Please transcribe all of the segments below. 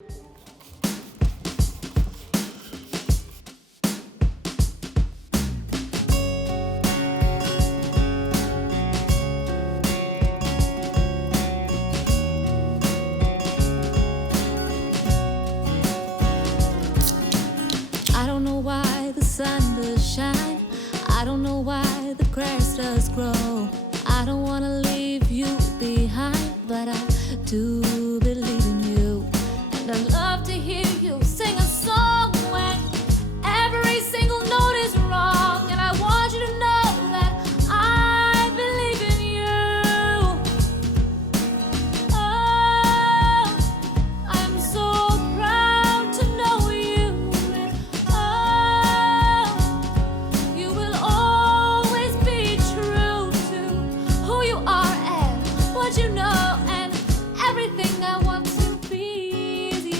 I don't know why the sun does shine. I don't know why the grass does grow. I don't wanna leave you behind, but I do believe in you. And I love to hear you sing a song when every single note is wrong. And I want you to know that I believe in you. Oh, I'm so proud to know you. And oh, you will always be true to who you are and what you know. And everything I want to be is you.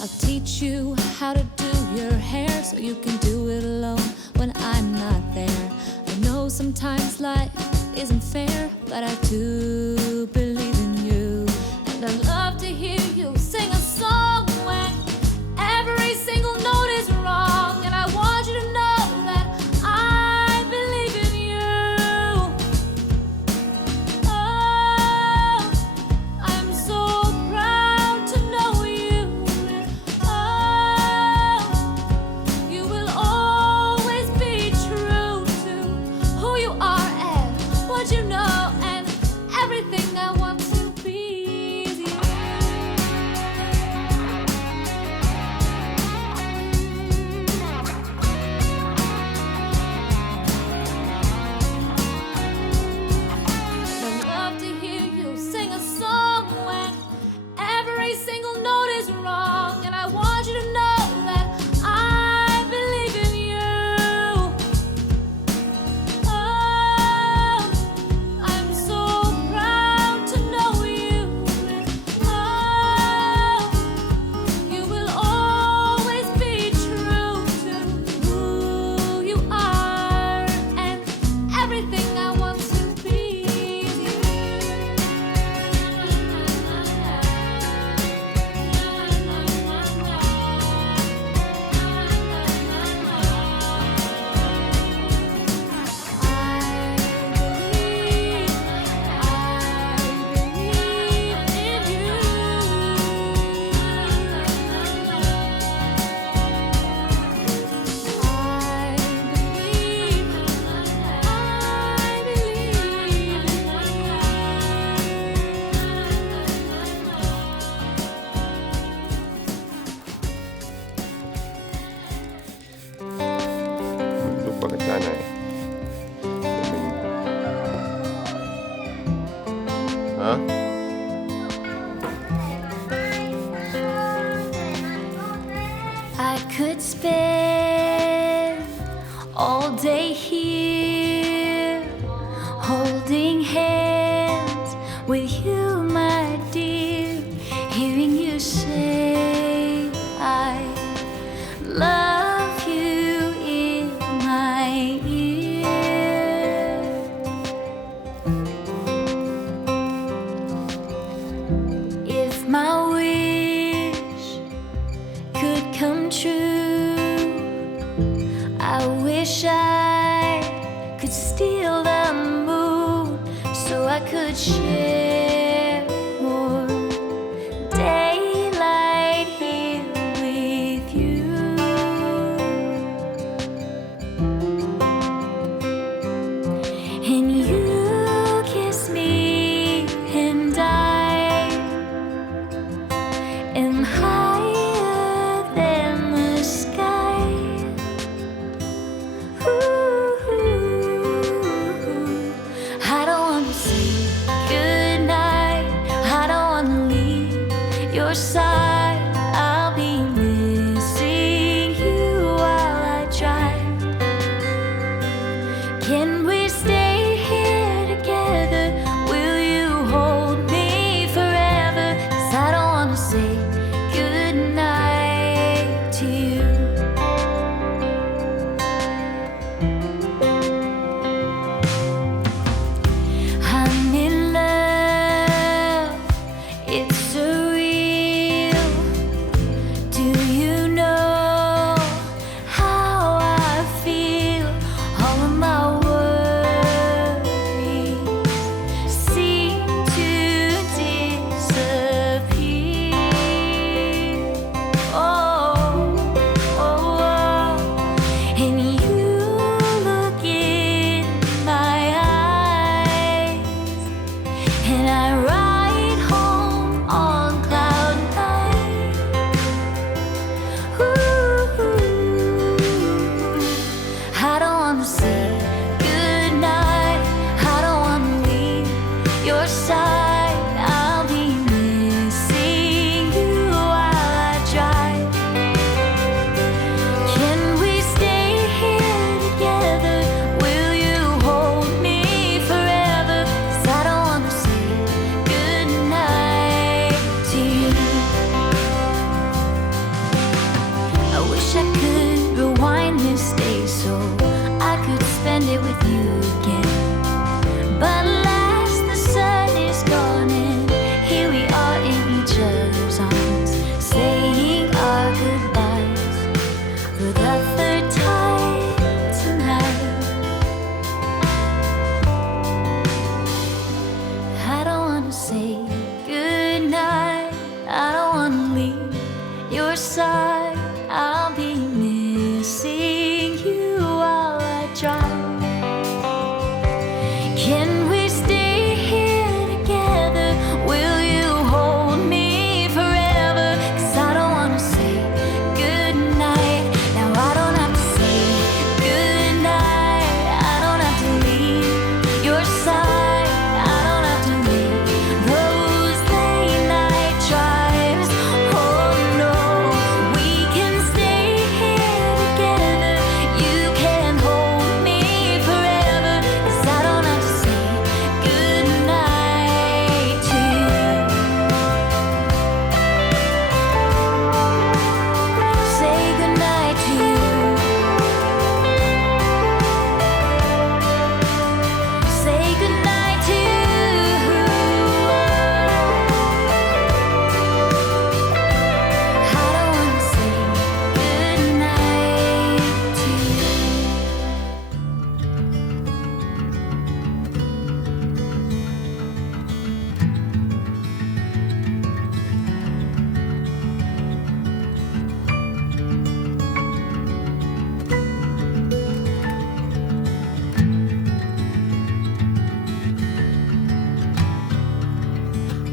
I'll teach you how to do your hair so you can do it alone when I'm not there. I know sometimes life isn't fair, but I do believe in you. And I love to hear you sing a song when every single note is wrong. And I want you to know that I believe in you. Oh, I'm so proud to know you. And oh, you will always be true to who you are and what you know. And everything I want to be is you. I love to hear you sing a song when every single note is wrong. And I want you to know that I believe in you. Oh, I'm so proud to know you. And oh, you will always be true to who you are. And everything I want to be is you.ดูปกติหน่อยฮะ I could spend all day here, holding hands with you, my dear, hearing you say I love you in my ear. If my wish could come true, I wish I could steal the moon so I could share more daylight here with you. And you kiss me and I am higher than the sky. Ooh, I don't want to say goodnight.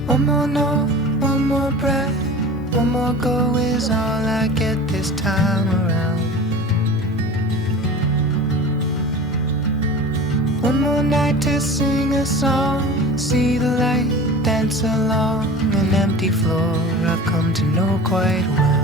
One more note, one more breath, one more go is all I get this time around. One more night to sing a song, see the light, dance along an empty floor I've come to know quite well.